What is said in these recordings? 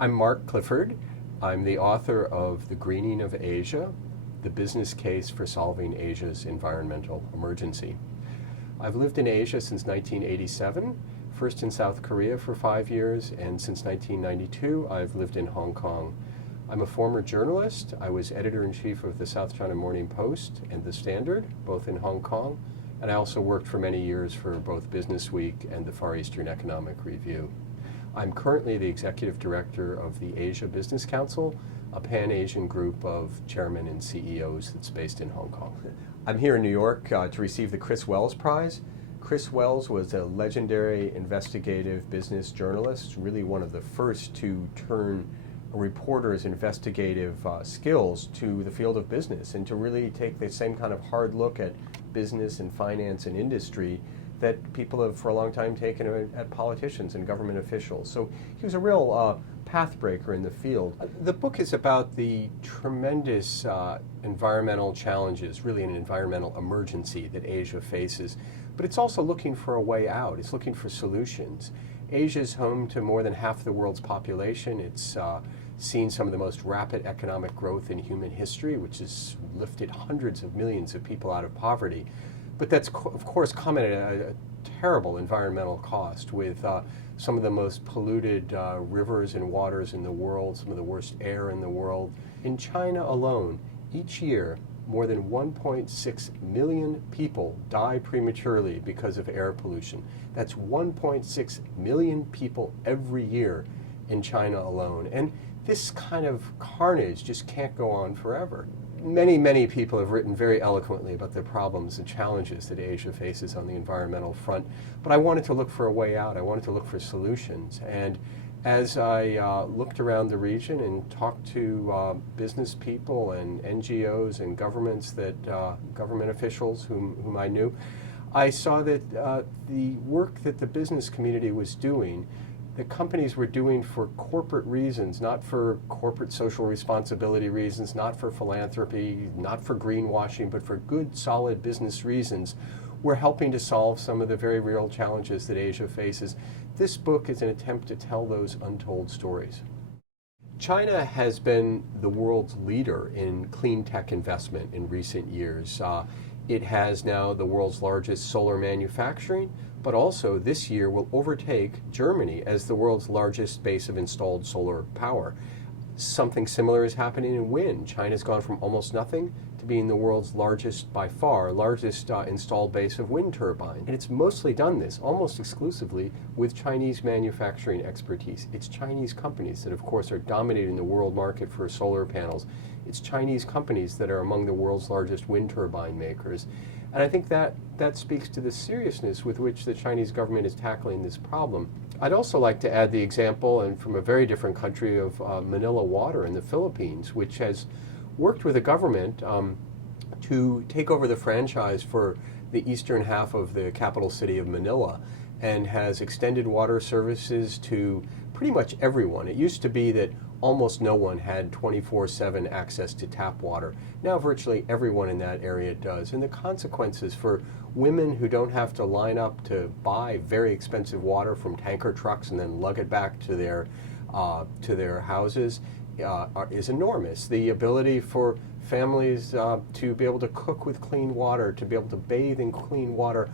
I'm Mark Clifford. I'm the author of The Greening of Asia, the business case for solving Asia's environmental emergency. I've lived in Asia since 1987, first in South Korea for 5 years, and since 1992 I've lived in Hong Kong. I'm a former journalist. I was editor-in-chief of the South China Morning Post and The Standard, both in Hong Kong, and I also worked for many years for both Business Week and the Far Eastern Economic Review. I'm currently the executive director of the Asia Business Council, a pan-Asian group of chairmen and CEOs that's based in Hong Kong. I'm here in New York to receive the Chris Wells Prize. Chris Wells was a legendary investigative business journalist, really one of the first to turn a reporter's investigative skills to the field of business and to really take the same kind of hard look at business and finance and industry that people have for a long time taken at politicians and government officials. So he was a real pathbreaker in the field. The book is about the tremendous environmental challenges, really an environmental emergency that Asia faces, but it's also looking for a way out. It's looking for solutions. Asia is home to more than half the world's population. It's seen some of the most rapid economic growth in human history, which has lifted hundreds of millions of people out of poverty. But that's, of course, come at a terrible environmental cost with some of the most polluted rivers and waters in the world, some of the worst air in the world. In China alone, each year, more than 1.6 million people die prematurely because of air pollution. That's 1.6 million people every year in China alone. And this kind of carnage just can't go on forever. Many people have written very eloquently about the problems and challenges that Asia faces on the environmental front, but I wanted to look for a way out. I wanted to look for solutions. And as I looked around the region and talked to business people and NGOs and governments government officials whom I knew, I saw that the work that the business community was doing, that companies were doing for corporate reasons, not for corporate social responsibility reasons, not for philanthropy, not for greenwashing, but for good, solid business reasons, were helping to solve some of the very real challenges that Asia faces. This book is an attempt to tell those untold stories. China has been the world's leader in clean tech investment in recent years. It has now the world's largest solar manufacturing, but also this year will overtake Germany as the world's largest base of installed solar power. Something similar is happening in wind. China's gone from almost nothing to being the world's largest, by far, largest installed base of wind turbine. And it's mostly done this, almost exclusively, with Chinese manufacturing expertise. It's Chinese companies that, of course, are dominating the world market for solar panels. It's Chinese companies that are among the world's largest wind turbine makers. And I think that speaks to the seriousness with which the Chinese government is tackling this problem. I'd also like to add the example, and from a very different country, of Manila Water in the Philippines, which has worked with the government to take over the franchise for the eastern half of the capital city of Manila, and has extended water services to pretty much everyone. It used to be that almost no one had 24/7 access to tap water. Now virtually everyone in that area does. And the consequences for women who don't have to line up to buy very expensive water from tanker trucks and then lug it back to their houses is enormous. The ability for families to be able to cook with clean water, to be able to bathe in clean water,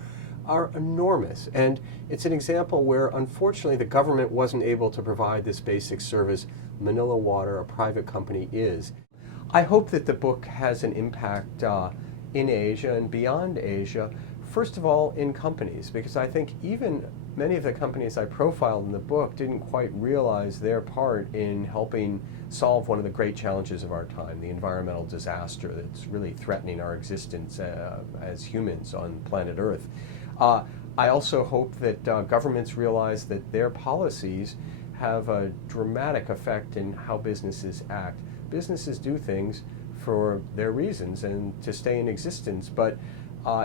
are enormous. And it's an example where, unfortunately, the government wasn't able to provide this basic service. Manila Water, a private company, is. I hope that the book has an impact in Asia and beyond Asia, first of all in companies, because I think even many of the companies I profiled in the book didn't quite realize their part in helping solve one of the great challenges of our time, the environmental disaster that's really threatening our existence as humans on planet Earth. I also hope that governments realize that their policies have a dramatic effect in how businesses act. Businesses do things for their reasons and to stay in existence, but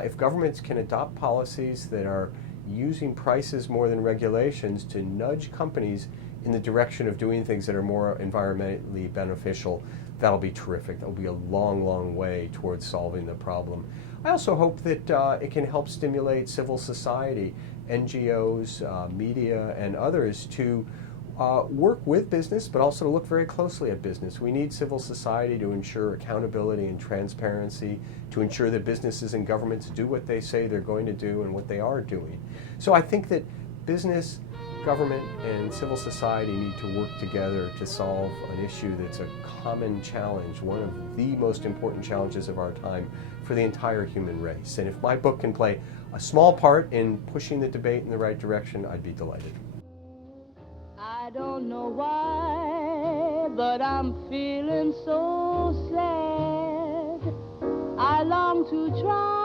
if governments can adopt policies that are using prices more than regulations to nudge companies in the direction of doing things that are more environmentally beneficial, that'll be terrific. That'll be a long, long way towards solving the problem. I also hope that it can help stimulate civil society, NGOs, media, and others to work with business, but also to look very closely at business. We need civil society to ensure accountability and transparency, to ensure that businesses and governments do what they say they're going to do and what they are doing. So I think that business, government, and civil society need to work together to solve an issue that's a common challenge, one of the most important challenges of our time for the entire human race. And if my book can play a small part in pushing the debate in the right direction, I'd be delighted. I don't know why, but I'm feeling so sad. I long to try